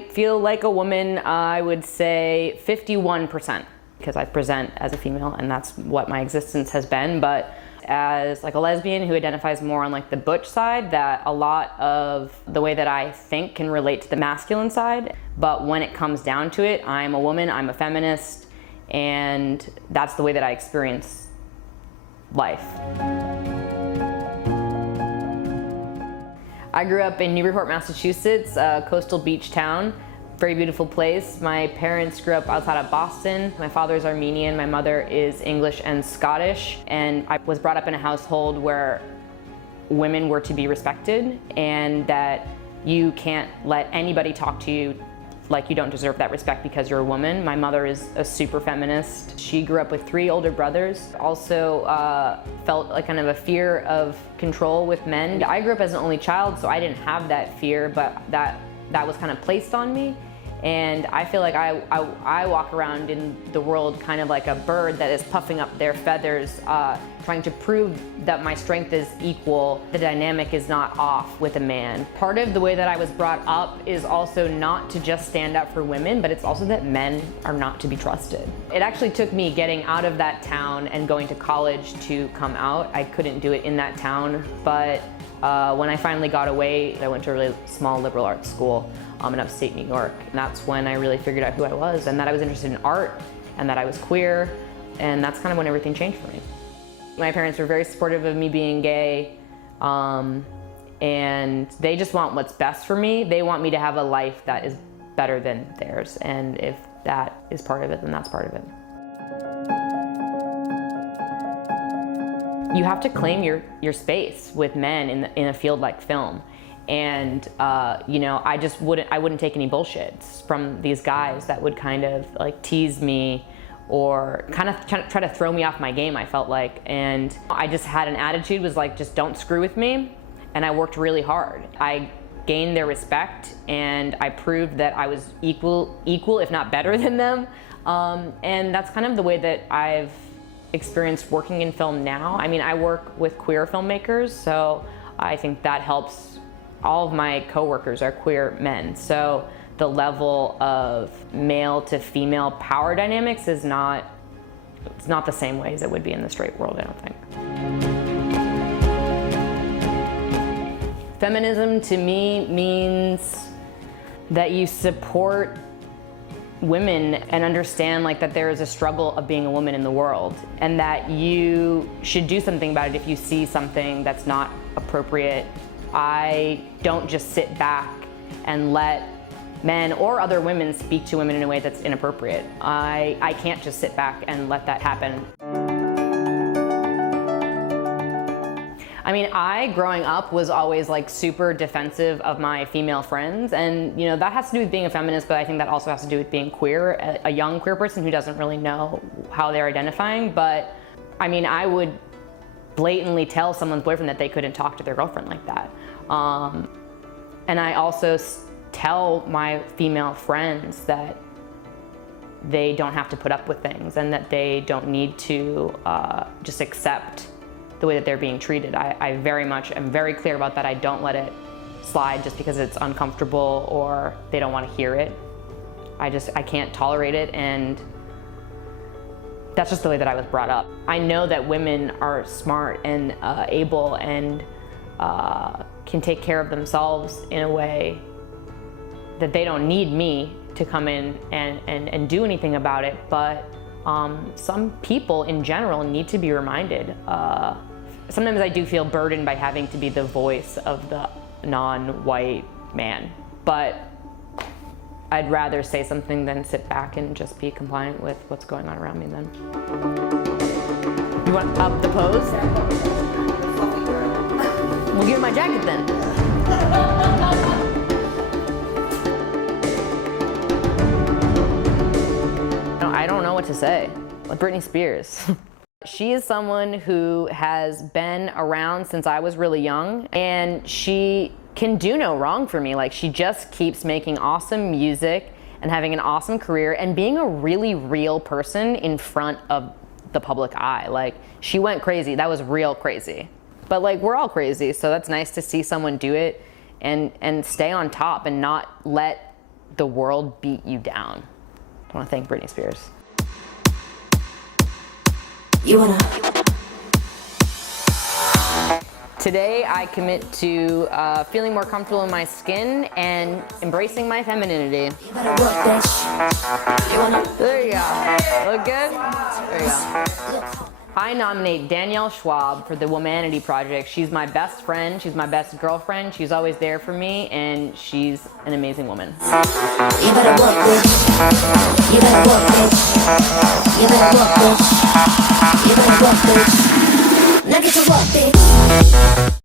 I feel like a woman, I would say 51%, because I present as a female and that's what my existence has been. But as like a lesbian who identifies more on like the butch side, that a lot of the way that I think can relate to the masculine side. But when it comes down to it, I'm a woman, I'm a feminist, and that's the way that I experience life. I grew up in Newburyport, Massachusetts, a coastal beach town. Very beautiful place. My parents grew up outside of Boston. My father is Armenian, my mother is English and Scottish, and I was brought up in a household where women were to be respected and that you can't let anybody talk to you like you don't deserve that respect because you're a woman. My mother is a super feminist. She grew up with 3 older brothers. Also felt like kind of a fear of control with men. I grew up as an only child, so I didn't have that fear, but that was kind of placed on me. And I feel like I walk around in the world kind of like a bird that is puffing up their feathers, trying to prove that my strength is equal. The dynamic is not off with a man. Part of the way that I was brought up is also not to just stand up for women, but it's also that men are not to be trusted. It actually took me getting out of that town and going to college to come out. I couldn't do it in that town, but when I finally got away, I went to a really small liberal arts school in upstate New York. And that's when I really figured out who I was and that I was interested in art and that I was queer, and that's kind of when everything changed for me. My parents were very supportive of me being gay, and they just want what's best for me. They want me to have a life that is better than theirs, and if that is part of it, then that's part of it. You have to claim your space with men in a field like film. And you know, I wouldn't take any bullshit from these guys that would kind of like tease me or kind of try to throw me off my game, I felt like. And I just had an attitude, was like, just don't screw with me. And I worked really hard. I gained their respect and I proved that I was equal if not better than them. And that's kind of the way that I've experienced working in film now. I mean, I work with queer filmmakers, so I think that helps. All of my coworkers are queer men, so the level of male to female power dynamics is not the same way as it would be in the straight world, I don't think. Feminism to me means that you support women and understand like that there is a struggle of being a woman in the world, and that you should do something about it if you see something that's not appropriate. I don't just sit back and let men or other women speak to women in a way that's inappropriate. I can't just sit back and let that happen. I mean, growing up, was always like super defensive of my female friends, and you know, that has to do with being a feminist, but I think that also has to do with being queer, a young queer person who doesn't really know how they're identifying. But I mean, I would blatantly tell someone's boyfriend that they couldn't talk to their girlfriend like that. And I also tell my female friends that they don't have to put up with things and that they don't need to just accept the way that they're being treated. I very much am very clear about that. I don't let it slide just because it's uncomfortable or they don't want to hear it. I can't tolerate it, and that's just the way that I was brought up. I know that women are smart and able and can take care of themselves in a way that they don't need me to come in and do anything about it, but some people in general need to be reminded. Sometimes I do feel burdened by having to be the voice of the non-white man, but I'd rather say something than sit back and just be compliant with what's going on around me then. You want up the pose? We'll give my jacket then. No, I don't know what to say. Like Britney Spears. She is someone who has been around since I was really young, and she can do no wrong for me. Like, she just keeps making awesome music and having an awesome career and being a really real person in front of the public eye. Like, she went crazy. That was real crazy. But like, we're all crazy, so that's nice to see someone do it and stay on top and not let the world beat you down. I want to thank Britney Spears. Today, I commit to feeling more comfortable in my skin and embracing my femininity. There you go. Look good? There you go. I nominate Danielle Schwab for the Womanity Project. She's my best friend. She's my best girlfriend. She's always there for me, and she's an amazing woman. You better work, bitch. You better work, bitch. You better work, bitch. You better work, bitch. Now get to work, bitch.